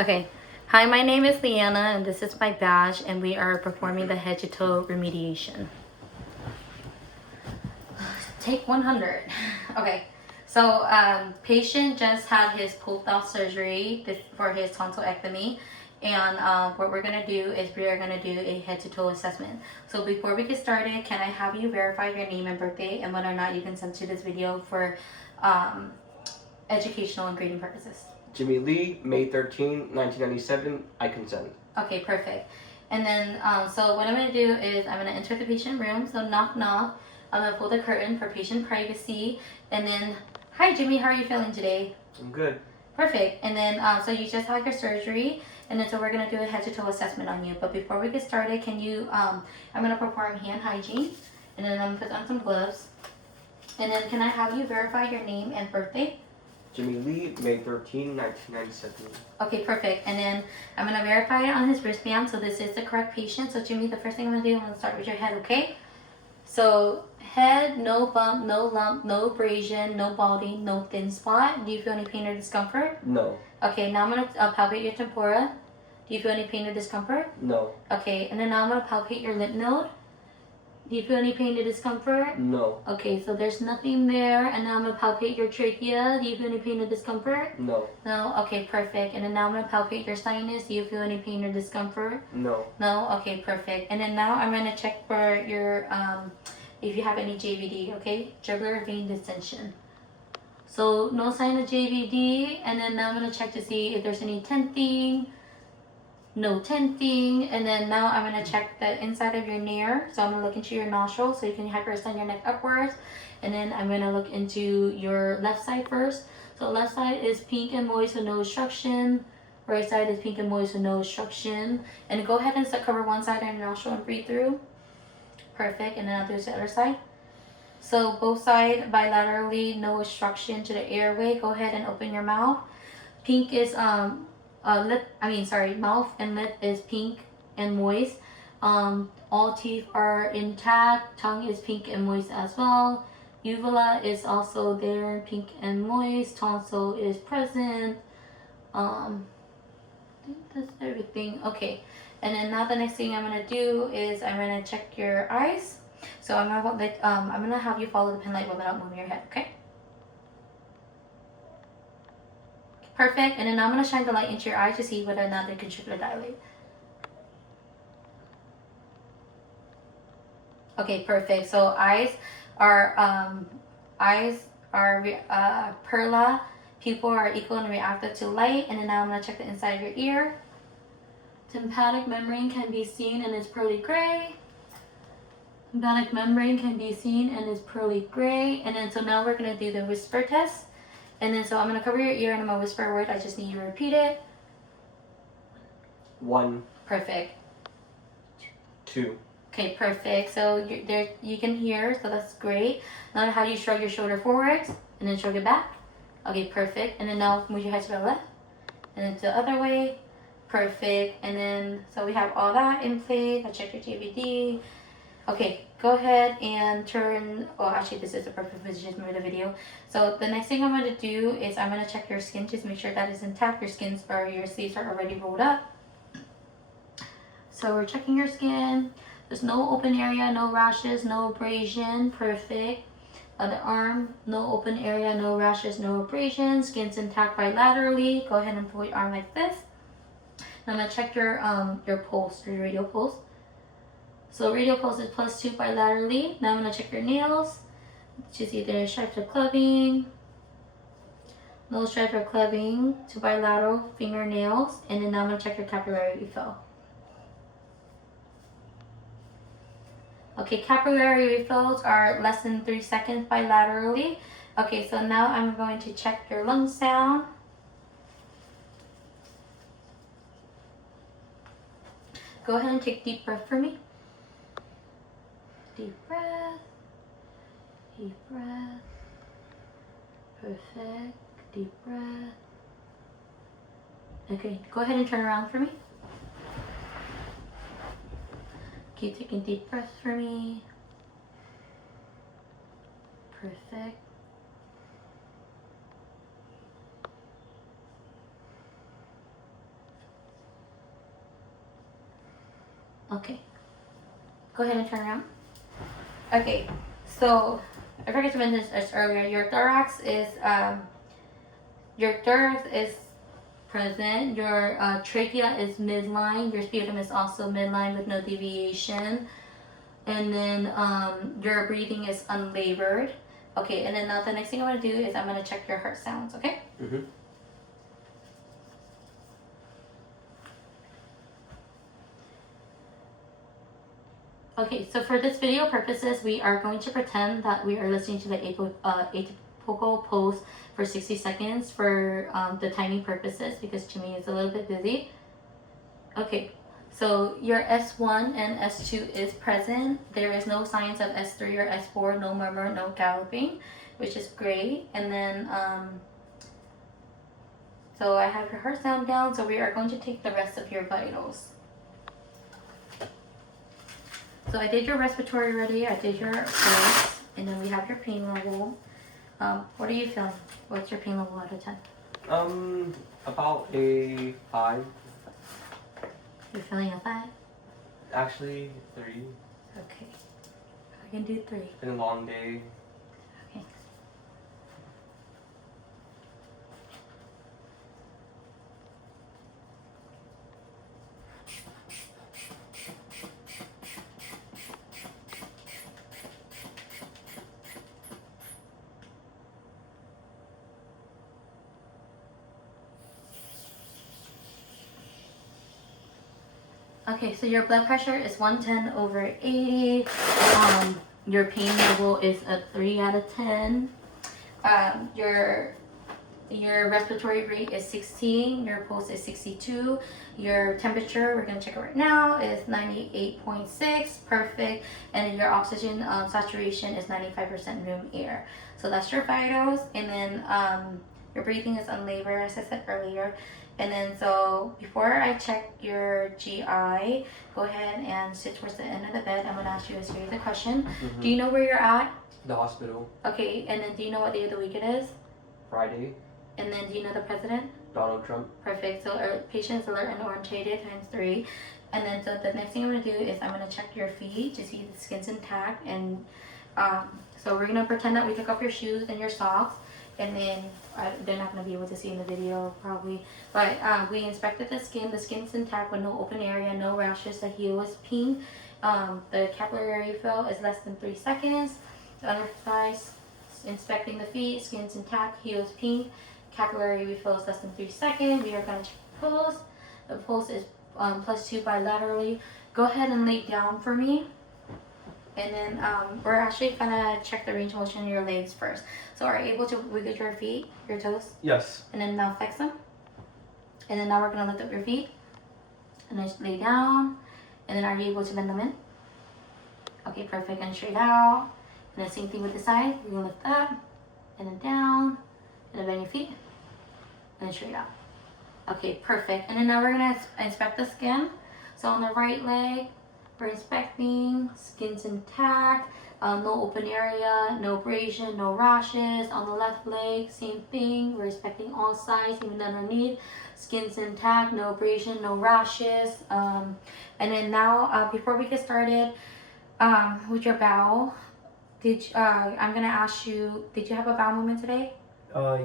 Okay. Hi, my name is Leanna, and this is my badge, and we are performing the head to toe remediation. Take 100. Okay. So, patient just had his pulled off surgery for his tonsillectomy, and what we're gonna do is we are gonna do a head to toe assessment. So before we get started, can I have you verify your name and birthday, and whether or not you consent to this video for educational and grading purposes? Jimmy Lee, May 13, 1997. I consent. Okay, perfect. And then, so what I'm going to do is I'm going to enter the patient room. So knock, knock. I'm going to pull the curtain for patient privacy. And then, hi, Jimmy. How are you feeling today? I'm good. Perfect. And then, so you just had your surgery. And then, so we're going to do a head to toe assessment on you. But before we get started, can you, I'm going to perform hand hygiene. And then I'm going to put on some gloves. And then, can I have you verify your name and birthday? Jimmy Lee, May 13, 1997. Okay, perfect. And then I'm going to verify it on his wristband. So this is the correct patient. So Jimmy, the first thing I'm going to do, I'm going to start with your head, okay? So head, no bump, no lump, no abrasion, no balding, no thin spot. Do you feel any pain or discomfort? No. Okay, now I'm going to palpate your tempora. Do you feel any pain or discomfort? No. Okay, and then now I'm going to palpate your lymph node. Do you feel any pain or discomfort? No. Okay, so there's nothing there. And now I'm going to palpate your trachea. Do you feel any pain or discomfort? No. No? Okay, perfect. And then now I'm going to palpate your sinus. Do you feel any pain or discomfort? No. No? Okay, perfect. And then now I'm going to check for your, if you have any JVD, okay? Jugular vein distension. So no sign of JVD. And then now I'm going to check to see if there's any tenting. No tenting. And then now I'm going to check the inside of your nair. So I'm going to look into your nostril so you can hyperextend your neck upwards. And then I'm going to look into your left side first. So left side is pink and moist with no obstruction. Right side is pink and moist with no obstruction. And go ahead and cover one side of your nostril and breathe through. Perfect. And then I'll do the other side. So both sides bilaterally, no obstruction to the airway. Go ahead and open your mouth. Pink is mouth and lip is pink and moist. All teeth are intact. Tongue is pink and moist as well. Uvula is also there, pink and moist. Tonsil is present. I think that's everything. Okay, and then now the next thing I'm gonna do is I'm gonna check your eyes. So I'm gonna have you follow the pen light without moving your head. Okay. Perfect. And then I'm going to shine the light into your eye to see whether or not they contribute or dilate. Okay, perfect. So eyes are perla. Pupil are equal and reactive to light. And then now I'm going to check the inside of your ear. Tympanic membrane can be seen and is pearly gray. Tympanic membrane can be seen and is pearly gray. And then so now we're going to do the whisper test. And then so I'm going to cover your ear and I'm going to whisper a word. I just need you to repeat it. 1. Perfect. 2. Okay, perfect. So you can hear, so that's great. Now how do you shrug your shoulder forwards and then shrug it back? Okay, perfect. And then now move your head to the left and then to the other way. Perfect. And then so we have all that in place. I checked your JVD. Okay, go ahead and turn, well actually this is the perfect position for the video. So the next thing I'm going to do is I'm going to check your skin, just make sure that is intact. Your sleeves are already rolled up. So we're checking your skin. There's no open area, no rashes, no abrasion. Perfect. The arm, no open area, no rashes, no abrasion. Skin's intact bilaterally. Go ahead and pull your arm like this. I'm going to check your pulse, your radial pulse. So radial pulse is +2 bilaterally. Now I'm going to check your nails. To see there stripes or clubbing. No stripe or clubbing. 2 bilateral fingernails. And then now I'm going to check your capillary refill. Okay, capillary refills are less than 3 seconds bilaterally. Okay, so now I'm going to check your lung sound. Go ahead and take a deep breath for me. Deep breath. Deep breath. Perfect. Deep breath. Okay, go ahead and turn around for me. Keep taking deep breaths for me. Perfect. Okay. Go ahead and turn around. Okay. So I forgot to mention this earlier. Your thorax is present. Your trachea is midline. Your sputum is also midline with no deviation. And then your breathing is unlabored. Okay, and then now the next thing I'm going to do is I'm going to check your heart sounds, okay? Mm-hmm. Okay, so for this video purposes, we are going to pretend that we are listening to the atypical pulse for 60 seconds for the timing purposes because Jimmy is a little bit busy. Okay, so your S1 and S2 is present. There is no signs of S3 or S4, no murmur, no galloping, which is great. And then, so I have your heart sound down, so we are going to take the rest of your vitals. So I did your respiratory already, I did your pulse, and then we have your pain level. What are you feeling? What's your pain level out of 10? About a 5. You're feeling a 5? Actually, 3. Okay. I can do 3. Been a long day. Okay. Okay, so your blood pressure is 110/80. Your pain level is a 3 out of 10. Your respiratory rate is 16. Your pulse is 62. Your temperature, we're gonna check it right now, is 98.6. Perfect. And your oxygen saturation is 95% room air. So that's your vitals. And then your breathing is unlabored, as I said earlier. And then so before I check your GI, go ahead and sit towards the end of the bed. I'm gonna ask you a series of questions. Mm-hmm. Do you know where you're at? The hospital. Okay, and then do you know what day of the week it is? Friday. And then do you know the president? Donald Trump. Perfect. So our patient's alert and orientated ×3. And then so the next thing I'm gonna do is I'm gonna check your feet to see the skin's intact. And so we're gonna pretend that we took off your shoes and your socks. And then they're not going to be able to see in the video probably, but we inspected the skin's intact with no open area, no rashes, the heel is pink, the capillary refill is less than 3 seconds, the other thighs, inspecting the feet, skin's intact, heel is pink, capillary refill is less than 3 seconds. We are going to check the pulse. The pulse is +2 bilaterally. Go ahead and lay down for me. And then we're actually gonna check the range of motion in your legs first. So are you able to wiggle your feet, your toes? Yes. And then now flex them. And then now we're gonna lift up your feet. And then just lay down. And then are you able to bend them in? Okay, perfect. And straight out. And then same thing with the side. We're gonna lift up. And then down. And then bend your feet. And then straight out. Okay, perfect. And then now we're gonna inspect the skin. So on the right leg, we're inspecting, skin's intact, no open area, no abrasion, no rashes. On the left leg, same thing. We're inspecting all sides, even underneath. Skin's intact, no abrasion, no rashes. And then now, before we get started with your bowel, I'm gonna ask you, did you have a bowel movement today?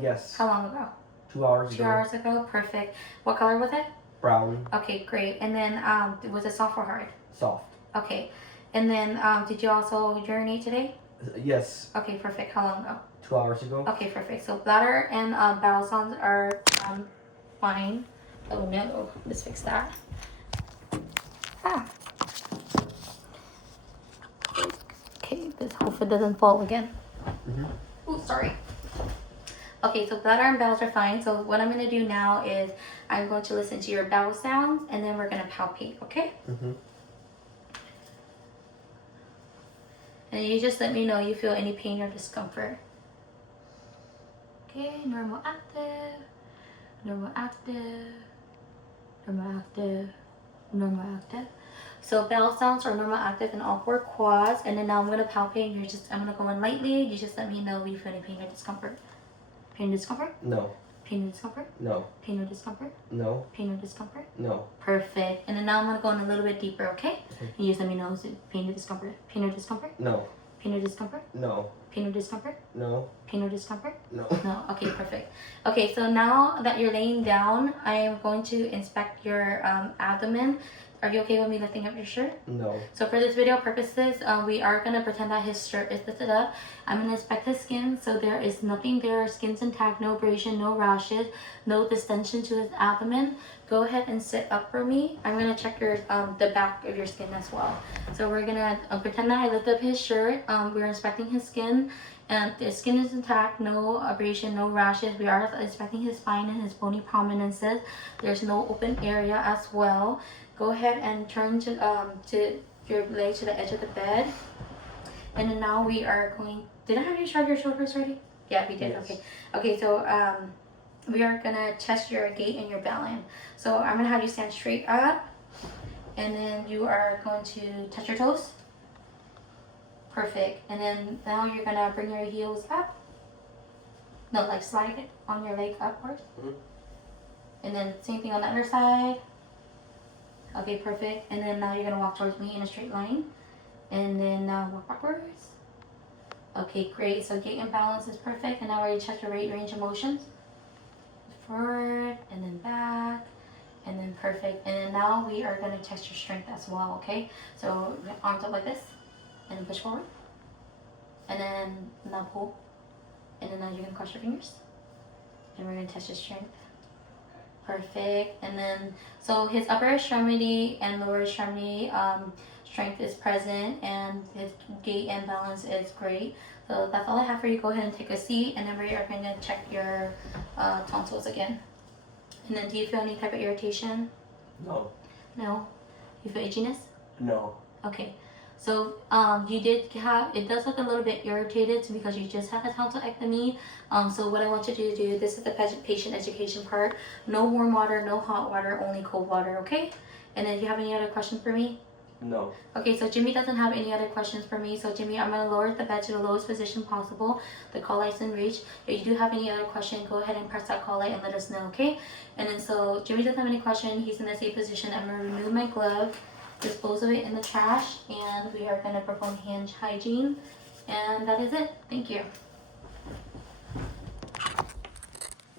Yes. How long ago? 2 hours ago. 2 hours ago, perfect. What color was it? Brown. Okay, great. And then was it soft or hard? Soft. Okay. And then did you also urinate today? Yes. Okay, perfect. How long ago? 2 hours ago. Okay, perfect. So bladder and bowel sounds are fine. Oh no, let's fix that. Ah. Okay, this hopefully doesn't fall again. Mm-hmm. Oh, sorry. Okay, so bladder and bowels are fine. So what I'm gonna do now is I'm going to listen to your bowel sounds and then we're gonna palpate, okay? Mm-hmm. And you just let me know you feel any pain or discomfort. Okay, normal active, normal active, normal active, normal active. So bowel sounds are normal active in all 4 quads. And then now I'm gonna palpate. I'm gonna go in lightly. You just let me know if you feel any pain or discomfort. Pain or discomfort? No. Pain or discomfort? No. Pain or discomfort? No. Pain or discomfort? No. Perfect. And then now I'm gonna go in a little bit deeper, okay? Okay. And you just let me know, is it pain or discomfort? Pain or discomfort? No. Pain or discomfort? No. Pain or discomfort? No. Pain or discomfort? No. No. Okay, perfect. Okay, so now that you're laying down, I am going to inspect your abdomen. Are you okay with me lifting up your shirt? No. So for this video purposes, we are gonna pretend that his shirt is lifted up. I'm gonna inspect his skin, so there is nothing there. Skin's intact, no abrasion, no rashes, no distension to his abdomen. Go ahead and sit up for me. I'm gonna check your the back of your skin as well. So we're gonna pretend that I lift up his shirt. We're inspecting his skin, and the skin is intact, no abrasion, no rashes. We are inspecting his spine and his bony prominences. There's no open area as well. Go ahead and turn to your leg to the edge of the bed. And then now we are going, did I have you shrug your shoulders already? Yeah, we did. Yes. Okay. Okay, so we are gonna test your gait and your balance. So I'm gonna have you stand straight up, and then you are going to touch your toes. Perfect. And then now you're gonna bring your heels up. No, like slide it on your leg upward. And then same thing on the other side. Okay, perfect. And then now you're gonna walk towards me in a straight line. And then walk backwards. Okay, great. So gait and balance is perfect. And now we're gonna check your range of motions. Forward and then back. And then perfect. And then now we are gonna test your strength as well, okay? So arms up like this. And then push forward. And then now pull. And then now you're gonna cross your fingers. And we're gonna test your strength. Perfect. And then so his upper extremity and lower extremity strength is present, and his gait and balance is great. So that's all I have for you. Go ahead and take a seat, and then we are going to check your tonsils again. And then do you feel any type of irritation? No. No. You feel itchiness? No. Okay. So you did have, it does look a little bit irritated because you just had a tonsillectomy. So what I want you to do, this is the patient education part. No warm water, no hot water, only cold water, okay? And then do you have any other questions for me? No. Okay, so Jimmy doesn't have any other questions for me. So Jimmy, I'm gonna lower the bed to the lowest position possible. The call light's in reach. If you do have any other question, go ahead and press that call light and let us know, okay? And then so Jimmy doesn't have any question. He's in the safe position. I'm gonna remove my glove, dispose of it in the trash, and we are gonna perform hand hygiene. And that is it. Thank you.